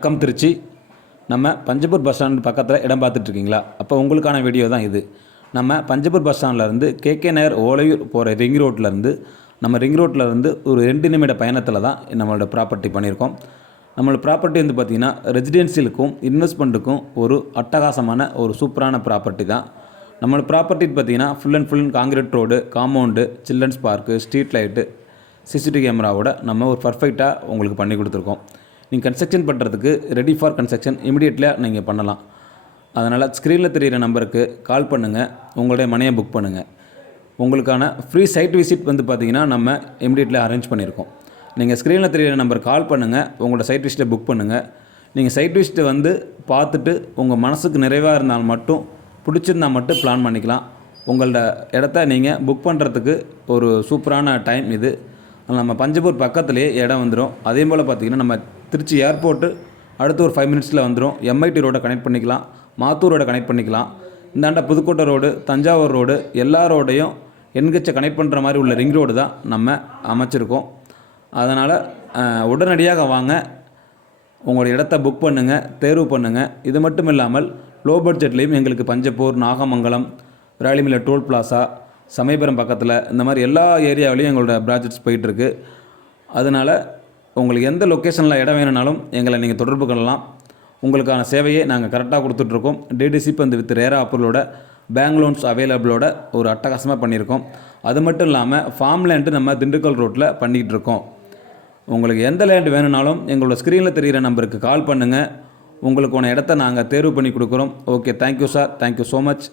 வணக்கம் திருச்சி. நம்ம Panjappur bus stand பக்கத்தில் இடம் பார்த்துட்ருக்கீங்களா? அப்போ உங்களுக்கான வீடியோ தான் இது. நம்ம பஞ்சப்பூர் பஸ் ஸ்டாண்ட்லேருந்து கேகே நகர் ஓலையூர் போகிற ரிங் ரோட்லேருந்து ரிங் ரோட்லேருந்து ஒரு 2 நிமிட பயணத்தில் தான் நம்மளோட ப்ராப்பர்ட்டி பண்ணியிருக்கோம். நம்மளோட ப்ராப்பர்ட்டி வந்து பார்த்திங்கன்னா ரெசிடென்சியலுக்கும் இன்வெஸ்ட்மெண்ட்டுக்கும் ஒரு அட்டகாசமான ஒரு சூப்பரான ப்ராப்பர்ட்டி தான். நம்மளோட ப்ராப்பர்ட்டி பார்த்திங்கன்னா full and concrete road, compound, children's park, street light, CCTV கேமராவோட நம்ம ஒரு பர்ஃபெக்டாக உங்களுக்கு பண்ணி கொடுத்துருக்கோம். நீங்கள் கன்ஸ்ட்ரக்ஷன் பண்ணுறதுக்கு ரெடி ஃபார் கன்ஸ்ட்ரக்ஷன் இமிடியேட்லியாக நீங்கள் பண்ணலாம். அதனால் ஸ்க்ரீனில் தெரிகிற நம்பருக்கு கால் பண்ணுங்கள், உங்களுடைய மனையை புக் பண்ணுங்கள். உங்களுக்கான ஃப்ரீ சைட் விசிட் வந்து பார்த்திங்கன்னா நம்ம இமிடியேட்லியாக அரேஞ்ச் பண்ணியிருக்கோம். நீங்கள் ஸ்க்ரீனில் தெரிகிற நம்பர் கால் பண்ணுங்கள், உங்களோட சைட் விசிட்டை புக் பண்ணுங்கள். நீங்கள் சைட் விசிட்டை வந்து பார்த்துட்டு உங்கள் மனசுக்கு நிறைவாக இருந்தால் மட்டும், பிடிச்சிருந்தால் மட்டும் பிளான் பண்ணிக்கலாம். உங்களோட இடத்த நீங்கள் புக் பண்ணுறதுக்கு ஒரு சூப்பரான டைம் இது. நம்ம பஞ்சப்பூர் பக்கத்துலேயே இடம் வந்துடும். அதே போல் பார்த்திங்கன்னா நம்ம திருச்சி ஏர்போர்ட்டு அடுத்து ஒரு 5 மினிட்ஸில் வந்துடும். எம்ஐடி ரோடை கனெக்ட் பண்ணிக்கலாம், மாத்தூர் ரோடை கனெக்ட் பண்ணிக்கலாம். இந்தாண்ட புதுக்கோட்டை ரோடு, தஞ்சாவூர் ரோடு, எல்லா ரோடையும் என்கச்சை கனெக்ட் பண்ணுற மாதிரி உள்ள ரிங் ரோடு தான் நம்ம அமைச்சிருக்கோம். அதனால் உடனடியாக வாங்க, உங்களுடைய இடத்த புக் பண்ணுங்கள், தேர்வு பண்ணுங்கள். இது மட்டும் இல்லாமல் லோ பட்ஜெட்லேயும் எங்களுக்கு பஞ்சப்பூர், நாகமங்கலம், விராலிமலை டோல் பிளாசா, சமயபுரம் பக்கத்தில் இந்த மாதிரி எல்லா ஏரியாவிலையும் எங்களோட ப்ராஜெக்ட்ஸ் போயிட்டுருக்கு. அதனால் உங்களுக்கு எந்த லொக்கேஷனில் இடம் வேணுனாலும் எங்களை நீங்கள் தொடர்பு கொள்ளலாம். உங்களுக்கான சேவையை நாங்கள் கரெக்டாக கொடுத்துட்ருக்கோம். டிடிசி வந்து வித் ரேரா அப்ரூவலோட பேங்க் லோன்ஸ் அவைலபிளோட ஒரு அட்டகாசமாக பண்ணியிருக்கோம். அது மட்டும் இல்லாமல் ஃபார்ம் லேண்டு நம்ம திண்டுக்கல் ரோட்டில் பண்ணிகிட்டு இருக்கோம். உங்களுக்கு எந்த லேண்டு வேணுனாலும் எங்களோட ஸ்க்ரீனில் தெரிகிற நம்பருக்கு கால் பண்ணுங்கள். உங்களுக்கான இடத்த நாங்கள் தேர்வு பண்ணி கொடுக்குறோம். Okay, thank you sir, thank you so much.